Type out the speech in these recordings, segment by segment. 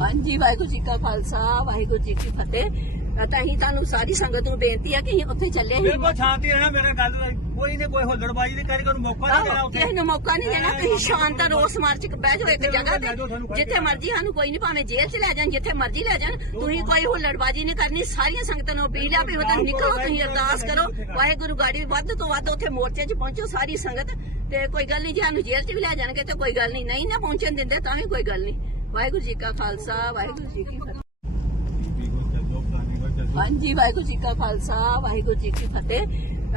ਹਾਂਜੀ ਵਾਹਿਗੁਰੂ ਜੀ ਕਾ ਖਾਲਸਾ ਵਾਹਿਗੁਰੂ ਜੀ ਕੀ ਫਤਿਹ। ਤਾਂ ਅਸੀਂ ਤੁਹਾਨੂੰ ਸਾਰੀ ਸੰਗਤ ਨੂੰ ਬੇਨਤੀ ਹੈ ਕਿ ਅਸੀਂ ਉੱਥੇ ਚੱਲੇ ਹਾਂ। ਬਿਲਕੁਲ ਸ਼ਾਂਤੀ ਰਹਿਣਾ ਮੇਰੇ ਗੱਲ ਕੋਈ ਨੇ ਕੋਈ ਹੁੱਲੜਬਾਜੀ ਨਹੀਂ ਕਰੀ ਕੋਈ ਮੌਕਾ ਨਹੀਂ ਦੇਣਾ ਉੱਥੇ। ਕਿਸੇ ਨੂੰ ਮੌਕਾ ਨਹੀਂ ਦੇਣਾ ਤੁਸੀਂ ਸ਼ਾਂਤ ਰੋਸ ਮਾਰਚ ਬਹਿ ਜਾਓ ਇੱਕ ਜਗ੍ਹਾ ਤੇ। ਜਿੱਥੇ ਮਰਜ਼ੀ ਸਾਨੂੰ ਕੋਈ ਨਹੀਂ ਭਾਵੇਂ ਜੇਲ੍ਹ 'ਚ ਲੈ ਜਾਣ ਜਿੱਥੇ ਮਰਜ਼ੀ ਲੈ ਜਾਣ। ਤੁਸੀਂ ਕੋਈ ਹੁੱਲੜਬਾਜੀ ਨਹੀਂ ਕਰਨੀ ਸਾਰੀਆਂ ਸੰਗਤਾਂ ਨੂੰ ਅਪੀਲ ਆ ਵੀ ਉਹਦਾ ਨਿਕਲੋ ਤੁਸੀਂ ਅਰਦਾਸ ਕਰੋ। ਵਾਹਿਗੁਰੂ ਗਾੜੀ ਵੱਧ ਤੋਂ ਵੱਧ ਉੱਥੇ ਮੋਰਚੇ 'ਚ ਪਹੁੰਚੋ ਸਾਰੀ ਸੰਗਤ। ਤੇ ਕੋਈ ਗੱਲ ਨਹੀਂ ਜੀ ਸਾਨੂੰ ਜੇਲ੍ਹ 'ਚ ਵੀ ਲੈ ਜਾਣਗੇ ਤੇ ਕੋਈ ਗੱਲ ਨਹੀਂ ਨਹੀਂ ਨਾ ਪਹੁੰਚਣ ਦਿੰਦੇ ਤਾਂ ਵੀ ਕੋਈ ਗੱਲ ਨਹੀਂ। ਵਾਹਿਗੁਰੂ ਜੀ ਕਾ ਖਾਲਸਾ ਵਾਹਿਗੁਰੂ ਜੀ ਕੀ ਫਤਿਹ। ਹਾਂਜੀ ਵਾਹਿਗੁਰੂ ਜੀ ਕਾ ਖਾਲਸਾ ਵਾਹਿਗੁਰੂ ਜੀ ਕੀ ਫਤਿਹ।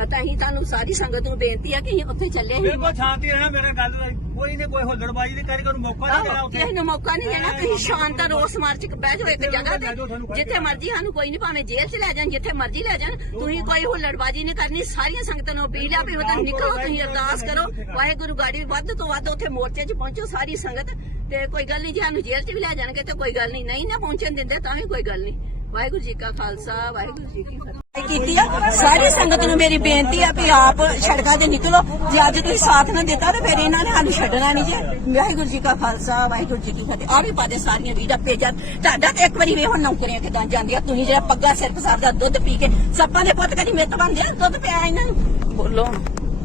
ਤਾਂ ਅਸੀਂ ਤੁਹਾਨੂੰ ਸਾਰੀ ਸੰਗਤ ਨੂੰ ਬੇਨਤੀ ਹੈ ਕਿ ਅਸੀਂ ਉੱਥੇ ਚੱਲੇ ਹਾਂ। ਬਿਲਕੁਲ ਸ਼ਾਂਤੀ ਰਹਿਣਾ ਮੇਰੇ ਗੱਲ ਕੋਈ ਨੇ ਕੋਈ ਹੁੱਲੜਬਾਜੀ ਨਹੀਂ ਕਰੀ ਕੋਈ ਮੌਕਾ ਨਹੀਂ ਦੇਣਾ ਉੱਥੇ। ਕਿਸੇ ਨੂੰ ਮੌਕਾ ਨਹੀਂ ਦੇਣਾ ਤੁਸੀਂ ਸ਼ਾਂਤ ਰੋਸ ਮਾਰਚ ਬਹਿ ਜਾਓ ਇੱਕ ਜਗ੍ਹਾ ਤੇ ਜਿੱਥੇ ਮਰਜ਼ੀ ਸਾਨੂੰ ਕੋਈ ਨਹੀਂ ਭਾਵੇਂ ਜੇਲ੍ਹ 'ਚ ਲੈ ਜਾਣ ਜਿੱਥੇ ਮਰਜ਼ੀ ਲੈ ਜਾਣ ਤੁਸੀਂ ਕੋਈ ਹੁੱਲੜਬਾਜੀ ਨਹੀਂ ਕਰਨੀ ਸਾਰੀਆਂ ਸੰਗਤਾਂ ਨੂੰ ਅਪੀਲ ਆ ਵੀ ਉਹਦਾ ਨਿਕਲੋ ਤੁਸੀਂ ਅਰਦਾਸ ਕਰੋ ਵਾਹਿਗੁਰੂ ਗਾੜੀ ਵੱਧ ਤੋਂ ਵੱਧ ਉੱਥੇ ਮੋਰਚੇ 'ਚ ਪਹੁੰਚੋ ਸਾਰੀ ਸੰਗਤ ਤੇ ਕੋਈ ਗੱਲ ਨਹੀਂ ਜੀ ਸਾਨੂੰ ਜੇਲ੍ਹ 'ਚ ਵੀ ਲੈ ਜਾਣਗੇ ਤੇ ਕੋਈ ਗੱਲ ਨਹੀਂ। ਨਹੀਂ ਨਾ ਪਹੁੰਚਣ ਦਿੰਦੇ ਤਾਂ ਵੀ ਕੋਈ ਗੱਲ ਨਹੀਂ। ਵਾਹਿਗੁਰੂ ਜੀ ਕਾ ਖਾਲਸਾ ਵਾਹਿਗੁਰੂ ਜੀ ਕੀ ਫਤਿਹ। ਕੀਤੀ ਆ। ਸਾਰੀ ਸੰਗਤ ਨੂੰ ਮੇਰੀ ਬੇਨਤੀ ਆ ਵੀ ਆਪ ਸੜਕਾਂ 'ਤੇ ਨਿਕਲੋ। ਜੇ ਅੱਜ ਤੁਸੀਂ ਸਾਥ ਨਾ ਦਿੱਤਾ ਤੇ ਫਿਰ ਇਹਨਾਂ ਨੇ ਸਾਨੂੰ ਛੱਡਣਾ ਨਹੀਂ ਜੀ। ਵਾਹਿਗੁਰੂ ਜੀ ਕਾ ਖਾਲਸਾ ਵਾਹਿਗੁਰੂ ਜੀ ਕੀ ਫਤਿਹ। ਆ ਵੀ ਪਾਦੇ ਸਾਰੀਆਂ ਵੀਰਾਂ ਭੇਜਾਂ। ਤੁਹਾਡਾ ਤੇ ਇੱਕ ਵਾਰੀ ਵੇਖੋ ਨੌਕਰੀਆਂ ਕਿਦਾਂ ਜਾਂਦੀਆਂ? ਤੁਸੀਂ ਜਿਹੜਾ ਪੱਗਾ ਸਿਰ ਪਸਾਰ ਦਾ ਦੁੱਧ ਪੀ ਕੇ ਸੱਪਾਂ ਦੇ ਪੁੱਤ ਕਦੀ ਮਿੱਤ ਬਣਦੇ ਆ ਦੁੱਧ ਪਿਆ ਇਹਨਾਂ ਨੂੰ? ਬੋਲੋ।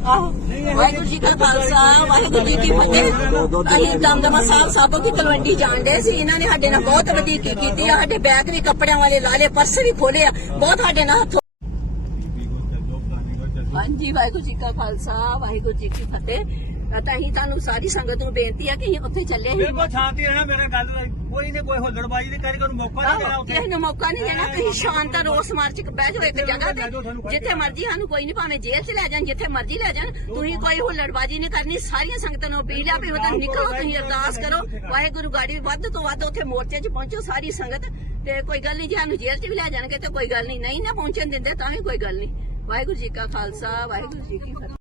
ਆਹੋ। ਵਾਹਿਗੁਰੂ ਜੀ ਕਾ ਖਾਲਸਾ, ਵਾਹਿਗੁਰੂ ਜੀ ਕੀ ਫਤਿਹ। ਅਸੀਂ ਦਮਦਮਾ ਸਾਹਿਬ ਸਾਬੋ ਕੀ ਤਲਵੰਡੀ ਜਾਣਦੇ ਸੀ। ਇਹਨਾਂ ਨੇ ਸਾਡੇ ਨਾਲ ਬਹੁਤ ਵਧੀਕੀ ਕੀਤੀ ਆ। ਸਾਡੇ ਬੈਗ ਵੀ ਕੱਪੜਿਆਂ ਵਾਲੇ ਲਾ ਲਾਲੇ ਪਰਸ ਵੀ ਖੋਲੇ ਆ। ਬਹੁਤ ਸਾਡੇ ਨਾਲ ਹੱਥੋਂ ਹਾਂਜੀ, ਵਾਹਿਗੁਰੂ ਜੀ ਕਾ ਖਾਲਸਾ, ਵਾਹਿਗੁਰੂ ਜੀ ਕੀ ਫਤਿਹ। ਤਾਂ ਅਸੀਂ ਤੁਹਾਨੂੰ ਸਾਰੀ ਸੰਗਤ ਨੂੰ ਬੇਨਤੀ ਆ ਕਿ ਅਸੀਂ ਉੱਥੇ ਚੱਲੇ ਹਾਂ ਬਿਲਕੁਲ ਸ਼ਾਂਤੀ ਰਹਿਣਾ ਮੇਰੇ ਗੱਲ ਕੋਈ ਨੇ ਕੋਈ ਹੁੱਲੜਬਾਜੀ ਨਹੀਂ ਕਰੀ ਕੋਈ ਮੌਕਾ ਨਹੀਂ ਦੇਣਾ ਕਿਸੇ ਨੂੰ ਮੌਕਾ ਨਹੀਂ ਦੇਣਾ ਤੁਸੀਂ ਸ਼ਾਂਤ ਰੋਸ ਮਾਰਚ ਬਹਿ ਜਾਓ ਇੱਕ ਜਗ੍ਹਾ ਤੇ ਜਿੱਥੇ ਮਰਜ਼ੀ ਸਾਨੂੰ ਕੋਈ ਨਹੀਂ ਭਾਵੇਂ ਜੇਲ੍ਹ 'ਚ ਲੈ ਜਾਣ ਜਿੱਥੇ ਮਰਜ਼ੀ ਲੈ ਜਾਣ। ਤੁਸੀਂ ਕੋਈ ਹੁੱਲੜਬਾਜੀ ਨਹੀਂ ਕਰਨੀ ਸਾਰੀਆਂ ਸੰਗਤਾਂ ਨੂੰ ਅਪੀਲ ਆ ਵੀ ਉਹਦਾ ਨਿਕਲੋ ਤੁਸੀਂ ਅਰਦਾਸ ਕਰੋ। ਵਾਹਿਗੁਰੂ ਗਾੜੀ ਵੱਧ ਤੋਂ ਵੱਧ ਉੱਥੇ ਮੋਰਚੇ 'ਚ ਪਹੁੰਚੋ ਸਾਰੀ ਸੰਗਤ। ਤੇ ਕੋਈ ਗੱਲ ਨਹੀਂ ਜੀ ਸਾਨੂੰ ਜੇਲ੍ਹ 'ਚ ਵੀ ਲੈ ਜਾਣਗੇ ਤੇ ਕੋਈ ਗੱਲ ਨਹੀਂ ਨਹੀਂ ਨਾ ਪਹੁੰਚਣ ਦਿੰਦੇ ਤਾਂ ਵੀ ਕੋਈ ਗੱਲ ਨਹੀਂ। ਵਾਹਿਗੁਰੂ ਜੀ ਕਾ ਖਾਲਸਾ ਵਾਹਿਗੁਰੂ ਜੀ ਕੀ ਫਤਿਹ।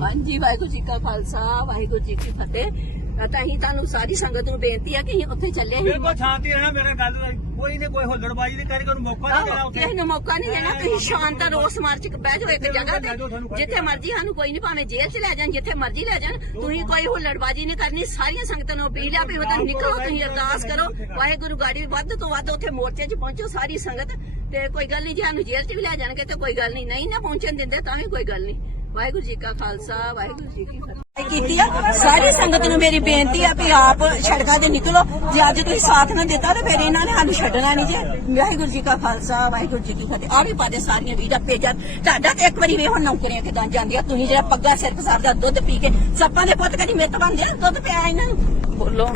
ਹਾਂਜੀ ਵਾਹਿਗੁਰੂ ਜੀ ਕਾ ਖਾਲਸਾ ਵਾਹਿਗੁਰੂ ਜੀ ਕੀ ਫਤਿਹ। ਤਾਂ ਅਸੀਂ ਤੁਹਾਨੂੰ ਸਾਰੀ ਸੰਗਤ ਨੂੰ ਬੇਨਤੀ ਆ ਕਿ ਅਸੀਂ ਉੱਥੇ ਚੱਲੇ ਹਾਂ ਬਿਲਕੁਲ ਸ਼ਾਂਤੀ ਰਹਿਣਾ ਮੇਰੇ ਗੱਲ ਕੋਈ ਨੇ ਕੋਈ ਹੁੱਲੜਬਾਜੀ ਨਹੀਂ ਕਰੀ ਕੋਈ ਮੌਕਾ ਨਹੀਂ ਦੇਣਾ ਉੱਥੇ। ਕਿਸੇ ਨੂੰ ਮੌਕਾ ਨਹੀਂ ਦੇਣਾ ਤੁਸੀਂ ਸ਼ਾਂਤ ਰੋਸ ਮਾਰਚ ਬਹਿ ਜਾਓ ਇੱਕ ਜਗ੍ਹਾ ਤੇ। ਜਿੱਥੇ ਮਰਜ਼ੀ ਸਾਨੂੰ ਕੋਈ ਨਹੀਂ ਭਾਵੇਂ ਜੇਲ੍ਹ 'ਚ ਲੈ ਜਾਣ ਜਿੱਥੇ ਮਰਜ਼ੀ ਲੈ ਜਾਣ। ਤੁਸੀਂ ਕੋਈ ਹੁੱਲੜਬਾਜੀ ਨਹੀਂ ਕਰਨੀ ਸਾਰੀਆਂ ਸੰਗਤਾਂ ਨੂੰ ਅਪੀਲ ਆ ਵੀ ਉਹਦਾ ਨਿਕਲੋ ਤੁਸੀਂ ਅਰਦਾਸ ਕਰੋ ਵਾਹਿਗੁਰੂ ਗਾੜੀ ਵੱਧ ਤੋਂ ਵੱਧ ਉੱਥੇ ਮੋਰਚੇ 'ਚ ਪਹੁੰਚੋ ਸਾਰੀ ਸੰਗਤ। ਤੇ ਕੋਈ ਗੱਲ ਨਹੀਂ ਜੀ ਸਾਨੂੰ ਜੇਲ੍ਹ 'ਚ ਵੀ ਲੈ ਜਾਣਗੇ ਤੇ ਕੋਈ ਗੱਲ ਨਹੀਂ ਨਹੀਂ ਨਾ ਪਹੁੰਚਣ ਦਿੰਦੇ ਤਾਂ ਵੀ ਕੋਈ ਗੱਲ ਨਹੀਂ। ਵਾਹਿਗੁਰੂ ਜੀ ਕਾ ਖਾਲਸਾ ਵਾਹਿਗੁਰੂ ਜੀ ਕੀ ਫਤਿਹ। ਕੀਤੀ ਆ। ਸਾਰੀ ਸੰਗਤ ਨੂੰ ਮੇਰੀ ਬੇਨਤੀ ਆ ਵੀ ਆਪ ਸੜਕਾਂ 'ਤੇ ਨਿਕਲੋ। ਜੇ ਅੱਜ ਤੁਸੀਂ ਸਾਥ ਨਾ ਦਿੱਤਾ ਤੇ ਫਿਰ ਇਹਨਾਂ ਨੇ ਸਾਨੂੰ ਛੱਡਣਾ ਨਹੀਂ ਜੀ। ਵਾਹਿਗੁਰੂ ਜੀ ਕਾ ਖਾਲਸਾ ਵਾਹਿਗੁਰੂ ਜੀ ਕੀ ਫਤਿਹ। ਆ ਵੀ ਪਾਦੇ ਸਾਰੀਆਂ ਵੀਰਾਂ ਭੇਜਾਂ। ਤੁਹਾਡਾ ਤੇ ਇੱਕ ਵਾਰੀ ਵੇਖੋ ਨੌਕਰੀਆਂ ਕਿਦਾਂ ਜਾਂਦੀਆਂ? ਤੁਸੀਂ ਜਿਹੜਾ ਪੱਗਾ ਸਿਰ ਪਸਾਰ ਦਾ ਦੁੱਧ ਪੀ ਕੇ ਸੱਪਾਂ ਦੇ ਪੁੱਤ ਕਦੀ ਮਿੱਤ ਬਣਦੇ ਆ? ਦੁੱਧ ਪਿਆ ਇਹਨਾਂ ਨੂੰ? ਬੋਲੋ।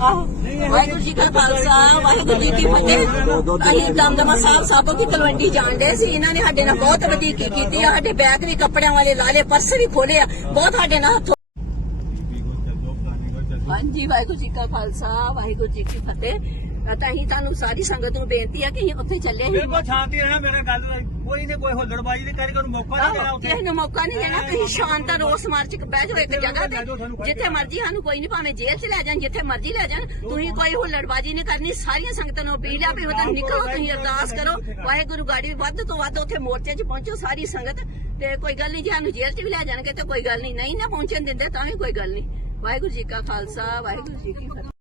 ਆਹੋ। ਵਾਹਿਗੁਰੂ ਜੀ ਕਾ ਖਾਲਸਾ, ਵਾਹਿਗੁਰੂ ਜੀ ਕੀ ਫਤਿਹ। ਅਸੀਂ ਦਮਦਮਾ ਸਾਹਿਬ ਸਾਬੋ ਕੀ ਤਲਵੰਡੀ ਜਾਣਦੇ ਸੀ। ਇਹਨਾਂ ਨੇ ਸਾਡੇ ਨਾਲ ਬਹੁਤ ਵਧੀਕੀ ਕੀਤੀ ਆ। ਸਾਡੇ ਬੈਗ ਵੀ ਕੱਪੜਿਆਂ ਵਾਲੇ ਲਾਲੇ ਪਰਸ ਵੀ ਖੋਲੇ ਆ। ਬਹੁਤ ਸਾਡੇ ਨਾਲ ਹੱਥੋਂ ਹਾਂਜੀ, ਵਾਹਿਗੁਰੂ ਜੀ ਕਾ ਖਾਲਸਾ, ਵਾਹਿਗੁਰੂ ਜੀ ਕੀ ਫਤਿਹ। ਤਾਂ ਅਸੀਂ ਤੁਹਾਨੂੰ ਸਾਰੀ ਸੰਗਤ ਨੂੰ ਬੇਨਤੀ ਆ ਕਿ ਅਸੀਂ ਉੱਥੇ ਚੱਲੇ ਹਾਂ ਬਿਲਕੁਲ ਸ਼ਾਂਤੀ ਰਹਿਣਾ ਮੇਰੇ ਗੱਲ ਕੋਈ ਨੇ ਕੋਈ ਹੁੱਲੜਬਾਜੀ ਨਹੀਂ ਕਰੀ ਕੋਈ ਮੌਕਾ ਨਹੀਂ ਦੇਣਾ ਉੱਥੇ। ਕਿਸੇ ਨੂੰ ਮੌਕਾ ਨਹੀਂ ਦੇਣਾ ਤੁਸੀਂ ਸ਼ਾਂਤ ਰੋਸ ਮਾਰਚ ਬਹਿ ਜਾਓ ਇੱਕ ਜਗ੍ਹਾ ਤੇ। ਜਿੱਥੇ ਮਰਜ਼ੀ ਸਾਨੂੰ ਕੋਈ ਨਹੀਂ ਭਾਵੇਂ ਜੇਲ੍ਹ 'ਚ ਲੈ ਜਾਣ ਜਿੱਥੇ ਮਰਜ਼ੀ ਲੈ ਜਾਣ। ਤੁਸੀਂ ਕੋਈ ਹੁੱਲੜਬਾਜੀ ਨਹੀਂ ਕਰਨੀ ਸਾਰੀਆਂ ਸੰਗਤਾਂ ਨੂੰ ਅਪੀਲ ਆ ਵੀ ਉਹਦਾ ਨਿਕਲੋ ਤੁਸੀਂ ਅਰਦਾਸ ਕਰੋ ਵਾਹਿਗੁਰੂ ਗਾੜੀ ਵੱਧ ਤੋਂ ਵੱਧ ਉੱਥੇ ਮੋਰਚੇ 'ਚ ਪਹੁੰਚੋ ਸਾਰੀ ਸੰਗਤ। ਤੇ ਕੋਈ ਗੱਲ ਨਹੀਂ ਜੀ ਸਾਨੂੰ ਜੇਲ੍ਹ 'ਚ ਵੀ ਲੈ ਜਾਣਗੇ ਤੇ ਕੋਈ ਗੱਲ ਨਹੀਂ ਨਹੀਂ ਨਾ ਪਹੁੰਚਣ ਦਿੰਦੇ ਤਾਂ ਵੀ ਕੋਈ ਗੱਲ ਨਹੀਂ। ਵਾਹਿਗੁਰੂ ਜੀ ਕਾ ਖਾਲਸਾ ਵਾਹਿਗੁਰੂ ਜੀ ਕੀ ਫਤਿਹ।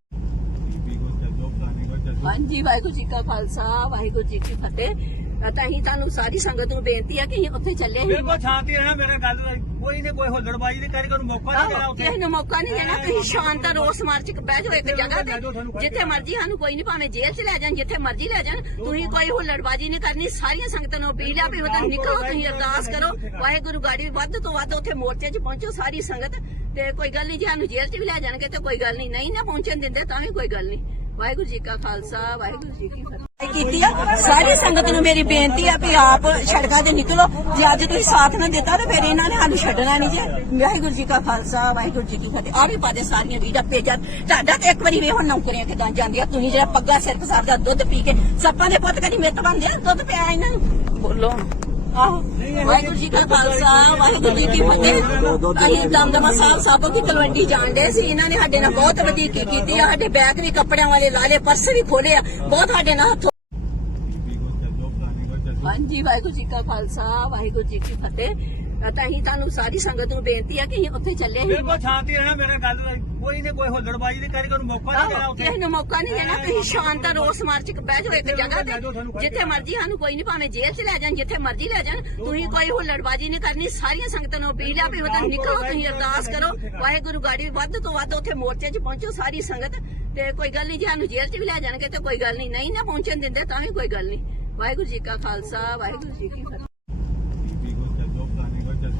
ਹਾਂਜੀ ਵਾਹਿਗੁਰੂ ਜੀ ਕਾ ਖਾਲਸਾ ਵਾਹਿਗੁਰੂ ਜੀ ਕੀ ਫਤਿਹ। ਤਾਂ ਅਸੀਂ ਤੁਹਾਨੂੰ ਸਾਰੀ ਸੰਗਤ ਨੂੰ ਬੇਨਤੀ ਆ ਕਿ ਅਸੀਂ ਉੱਥੇ ਚੱਲੇ ਹਾਂ। ਬਿਲਕੁਲ ਸ਼ਾਂਤੀ ਰਹਿਣਾ ਮੇਰੇ ਗੱਲ ਕੋਈ ਨੇ ਕੋਈ ਹੁੱਲੜਬਾਜੀ ਨਹੀਂ ਕਰੀ ਕੋਈ ਮੌਕਾ ਨਹੀਂ ਦੇਣਾ ਉੱਥੇ। ਕਿਸੇ ਨੂੰ ਮੌਕਾ ਨਹੀਂ ਦੇਣਾ ਤੁਸੀਂ ਸ਼ਾਂਤ ਰੋਸ ਮਾਰਚ ਬਹਿ ਜਾਓ ਇੱਕ ਜਗ੍ਹਾ ਤੇ। ਜਿੱਥੇ ਮਰਜ਼ੀ ਸਾਨੂੰ ਕੋਈ ਨਹੀਂ ਭਾਵੇਂ ਜੇਲ੍ਹ 'ਚ ਲੈ ਜਾਣ ਜਿੱਥੇ ਮਰਜ਼ੀ ਲੈ ਜਾਣ ਤੁਸੀਂ ਕੋਈ ਹੁੱਲੜਬਾਜੀ ਨਹੀਂ ਕਰਨੀ ਸਾਰੀਆਂ ਸੰਗਤਾਂ ਨੂੰ ਅਪੀਲ ਆ ਵੀ ਉਹਦਾ ਨਿਕਲੋ ਤੁਸੀਂ ਅਰਦਾਸ ਕਰੋ। ਵਾਹਿਗੁਰੂ ਗਾੜੀ ਵੱਧ ਤੋਂ ਵੱਧ ਉੱਥੇ ਮੋਰਚੇ 'ਚ ਪਹੁੰਚੋ ਸਾਰੀ ਸੰਗਤ। ਤੇ ਕੋਈ ਗੱਲ ਨਹੀਂ ਜੀ ਸਾਨੂੰ ਜੇਲ੍ਹ 'ਚ ਵੀ ਲੈ ਜਾਣਗੇ ਤੇ ਕੋਈ ਗੱਲ ਨਹੀਂ ਨਹੀਂ ਨਾ ਪਹੁੰਚਣ ਦਿੰਦੇ ਤਾਂ ਵੀ ਕੋਈ ਗੱਲ ਨਹੀਂ। ਵਾਹਿਗੁਰੂ ਜੀ ਕਾ ਖਾਲਸਾ, ਵਾਹਿਗੁਰੂ ਜੀ ਕੀ ਫਤਿਹ। ਕੀਤੀ ਆ। ਸਾਰੀ ਸੰਗਤ ਨੂੰ ਮੇਰੀ ਬੇਨਤੀ ਆ ਵੀ ਆਪ ਸੜਕਾਂ 'ਤੇ ਨਿਕਲੋ। ਜੇ ਅੱਜ ਤੁਸੀਂ ਸਾਥ ਨਾ ਦਿੱਤਾ ਤੇ ਫਿਰ ਇਹਨਾਂ ਨੇ ਸਾਨੂੰ ਛੱਡਣਾ ਨਹੀਂ ਜੀ। ਵਾਹਿਗੁਰੂ ਜੀ ਕਾ ਖਾਲਸਾ, ਵਾਹਿਗੁਰੂ ਜੀ ਕੀ ਫਤਿਹ। ਆ ਵੀ ਪਾਦੇ ਸਾਰੀਆਂ ਵੀਰਾਂ ਭੇਜਾਂ। ਤੁਹਾਡਾ ਤੇ ਇੱਕ ਵਾਰੀ ਵੇਖੋ ਨੌਕਰੀਆਂ ਕਿਦਾਂ ਜਾਂਦੀਆਂ? ਤੁਸੀਂ ਜਿਹੜਾ ਪੱਗਾ ਸਿਰ ਪਸਾਰ ਦਾ ਦੁੱਧ ਪੀ ਕੇ ਸੱਪਾਂ ਦੇ ਪੁੱਤ ਕਦੀ ਮਿੱਤ ਬਣਦੇ ਆ? ਦੁੱਧ ਪਿਆ ਇਹਨਾਂ ਨੂੰ? ਬੋਲੋ। ਵਾਹਿਗੁਰੂ ਜੀ ਕਾ ਖਾਲਸਾ, ਵਾਹਿਗੁਰੂ ਜੀ ਕੀ ਫਤਿਹ। ਅਸੀਂ ਦਮਦਮਾ ਸਾਹਿਬ ਸਾਬੋ ਕੀ ਤਲਵੰਡੀ ਜਾਣਦੇ ਸੀ। ਇਹਨਾਂ ਨੇ ਸਾਡੇ ਨਾਲ ਬਹੁਤ ਵਧੀਕੀ ਕੀਤੀ ਆ। ਸਾਡੇ ਬੈਗ ਵੀ ਕੱਪੜਿਆਂ ਵਾਲੇ ਲਾਲੇ ਪਰਸ ਵੀ ਖੋਲੇ ਆ। ਬਹੁਤ ਸਾਡੇ ਨਾਲ ਹੱਥੋਂ ਹਾਂਜੀ, ਵਾਹਿਗੁਰੂ ਜੀ ਕਾ ਖਾਲਸਾ, ਵਾਹਿਗੁਰੂ ਜੀ ਕੀ ਫਤਿਹ। ਤਾਂ ਅਸੀਂ ਤੁਹਾਨੂੰ ਸਾਰੀ ਸੰਗਤ ਨੂੰ ਬੇਨਤੀ ਆ ਕਿ ਅਸੀਂ ਉੱਥੇ ਚੱਲੇ ਸੀ ਬਿਲਕੁਲ ਸ਼ਾਂਤੀ ਰਹਿਣਾ ਮੇਰੇ ਗੱਲ ਕੋਈ ਨੇ ਕੋਈ ਹੁੱਲੜਬਾਜੀ ਨਹੀਂ ਕਰੀ ਕੋਈ ਮੌਕਾ ਨਹੀਂ ਦੇਣਾ ਉੱਥੇ। ਕਿਸੇ ਨੂੰ ਮੌਕਾ ਨਹੀਂ ਦੇਣਾ ਤੁਸੀਂ ਸ਼ਾਂਤ ਰੋਸ ਮਾਰਚ ਬਹਿ ਜਾਓ ਇੱਕ ਜਗ੍ਹਾ ਤੇ। ਜਿੱਥੇ ਮਰਜ਼ੀ ਸਾਨੂੰ ਕੋਈ ਨਹੀਂ ਭਾਵੇਂ ਜੇਲ੍ਹ 'ਚ ਲੈ ਜਾਣ ਜਿੱਥੇ ਮਰਜ਼ੀ ਲੈ ਜਾਣ। ਤੁਸੀਂ ਕੋਈ ਹੁੱਲੜਬਾਜੀ ਨਹੀਂ ਕਰਨੀ ਸਾਰੀਆਂ ਸੰਗਤਾਂ ਨੂੰ ਅਪੀਲ ਆ ਵੀ ਉਹਦਾ ਨਿਕਲੋ ਤੁਸੀਂ ਅਰਦਾਸ ਕਰੋ। ਵਾਹਿਗੁਰੂ ਗਾੜੀ ਵੱਧ ਤੋਂ ਵੱਧ ਉੱਥੇ ਮੋਰਚੇ 'ਚ ਪਹੁੰਚੋ ਸਾਰੀ ਸੰਗਤ। ਤੇ ਕੋਈ ਗੱਲ ਨਹੀਂ ਜੇ ਸਾਨੂੰ ਜੇਲ੍ਹ 'ਚ ਵੀ ਲੈ ਜਾਣਗੇ ਤੇ ਕੋਈ ਗੱਲ ਨਹੀਂ ਨਹੀਂ ਨਾ ਪਹੁੰਚਣ ਦਿੰਦੇ ਤਾਂ ਵੀ ਕੋਈ ਗੱਲ ਨਹੀਂ। ਵਾਹਿਗੁਰੂ ਜੀ ਕਾ ਖਾਲਸਾ ਵਾਹਿਗੁਰੂ ਜੀ ਕੀ ਫਤਿਹ।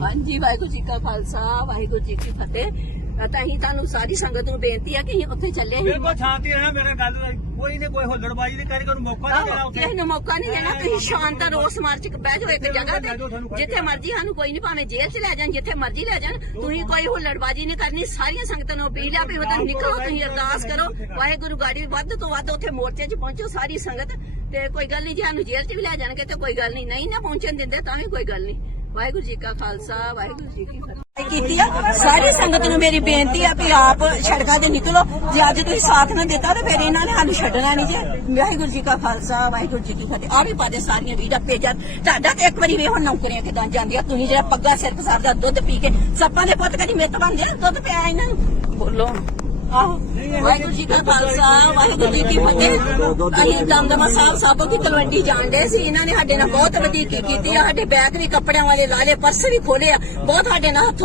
ਹਾਂਜੀ ਵਾਹਿਗੁਰੂ ਜੀ ਕਾ ਖਾਲਸਾ ਵਾਹਿਗੁਰੂ ਜੀ ਕੀ ਫਤਿਹ। ਤਾਂ ਅਸੀਂ ਤੁਹਾਨੂੰ ਸਾਰੀ ਸੰਗਤ ਨੂੰ ਬੇਨਤੀ ਆ ਕਿ ਅਸੀਂ ਉੱਥੇ ਚੱਲੇ ਸੀ ਬਿਲਕੁਲ ਸ਼ਾਂਤੀ ਰਹਿਣਾ ਮੇਰੇ ਗੱਲ ਕੋਈ ਨੇ ਕੋਈ ਹੁੱਲੜਬਾਜੀ ਨਹੀਂ ਕਰੀ ਕੋਈ ਮੌਕਾ ਨਹੀਂ ਦੇਣਾ ਕਿਸੇ ਨੂੰ ਮੌਕਾ ਨਹੀਂ ਦੇਣਾ ਤੁਸੀਂ ਸ਼ਾਂਤ ਰੋਸ ਮਾਰਚ ਬਹਿ ਜਾਓ ਇੱਕ ਜਗ੍ਹਾ ਤੇ ਜਿੱਥੇ ਮਰਜ਼ੀ ਸਾਨੂੰ ਕੋਈ ਨਹੀਂ ਭਾਵੇਂ ਜੇਲ੍ਹ 'ਚ ਲੈ ਜਾਣ ਜਿੱਥੇ ਮਰਜ਼ੀ ਲੈ ਜਾਣ ਤੁਸੀਂ ਕੋਈ ਹੁੱਲੜਬਾਜੀ ਨਹੀਂ ਕਰਨੀ ਸਾਰੀਆਂ ਸੰਗਤਾਂ ਨੂੰ ਅਪੀਲ ਆ ਵੀ ਉਹਦਾ ਨਿਕਲੋ ਤੁਸੀਂ ਅਰਦਾਸ ਕਰੋ ਵਾਹਿਗੁਰੂ ਗਾੜੀ ਵੱਧ ਤੋਂ ਵੱਧ ਉੱਥੇ ਮੋਰਚੇ 'ਚ ਪਹੁੰਚੋ ਸਾਰੀ ਸੰਗਤ। ਤੇ ਕੋਈ ਗੱਲ ਨਹੀਂ ਜੇ ਸਾਨੂੰ ਜੇਲ੍ਹ 'ਚ ਵੀ ਲੈ ਜਾਣਗੇ ਤੇ ਕੋਈ ਗੱਲ ਨਹੀਂ ਨਹੀਂ ਨਾ ਪਹੁੰਚਣ ਦਿੰਦੇ ਤਾਂ ਵੀ ਕੋਈ ਗੱਲ ਨਹੀਂ। ਵਾਹਿਗੁਰੂ ਜੀ ਕਾ ਖਾਲਸਾ ਵਾਹਿਗੁਰੂ ਜੀ ਕੀ ਫਤਿਹ। ਕੀਤੀ ਆ? ਸਾਰੀ ਸੰਗਤ ਨੂੰ ਮੇਰੀ ਬੇਨਤੀ ਆ ਵੀ ਆਪ ਸੜਕਾਂ ਤੇ ਨਿਕਲੋ। ਜੇ ਅੱਜ ਤੁਸੀਂ ਸਾਥ ਨਾ ਦਿੱਤਾ ਤੇ ਫਿਰ ਇਹਨਾਂ ਨੇ ਸਾਨੂੰ ਛੱਡਣਾ ਨਹੀਂ ਜੀ। ਵਾਹਿਗੁਰੂ ਜੀ ਕਾ ਖਾਲਸਾ ਵਾਹਿਗੁਰੂ ਜੀ ਕੀ ਫਤਿਹ। ਆ ਵੀ ਪਾਦੇ ਸਾਰੀਆਂ ਵੀਡੀਓ ਭੇਜਾਂ। ਤੁਹਾਡਾ ਤੇ ਇੱਕ ਵਾਰੀ ਵੇਖੋ ਨੌਕਰੀਆਂ ਕਿਦਾਂ ਜਾਂਦੀਆਂ। ਤੁਸੀਂ ਜਿਹੜਾ ਪੱਗਾ ਸਿਰ ਪਸਾਰ ਦਾ ਦੁੱਧ ਪੀ ਕੇ ਸੱਪਾਂ ਦੇ ਪੁੱਤ ਕਦੀ ਮਿੱਤ ਬਣਦੇ ਆ, ਦੁੱਧ ਪਿਆ ਇਹਨਾਂ ਨੂੰ? ਬੋਲੋ। ਆਹੋ। ਵਾਹਿਗੁਰੂ ਜੀ ਕਾ ਖਾਲਸਾ, ਵਾਹਿਗੁਰੂ ਜੀ ਕੀ ਫਤਿਹ। ਅਸੀਂ ਦਮਦਮਾ ਸਾਹਿਬ ਸਾਬੋ ਦੀ ਤਲਵੰਡੀ ਜਾਣਦੇ ਸੀ। ਇਹਨਾਂ ਨੇ ਸਾਡੇ ਨਾਲ ਬਹੁਤ ਵਧੀਕੀ ਕੀਤੀ ਆ। ਸਾਡੇ ਬੈਗ ਵੀ ਕੱਪੜਿਆਂ ਵਾਲੇ ਲਾ ਲਏ ਪਰਸ ਵੀ ਖੋਲੇ ਆ। ਬਹੁਤ ਸਾਡੇ ਨਾਲ ਹੱਥੋਂ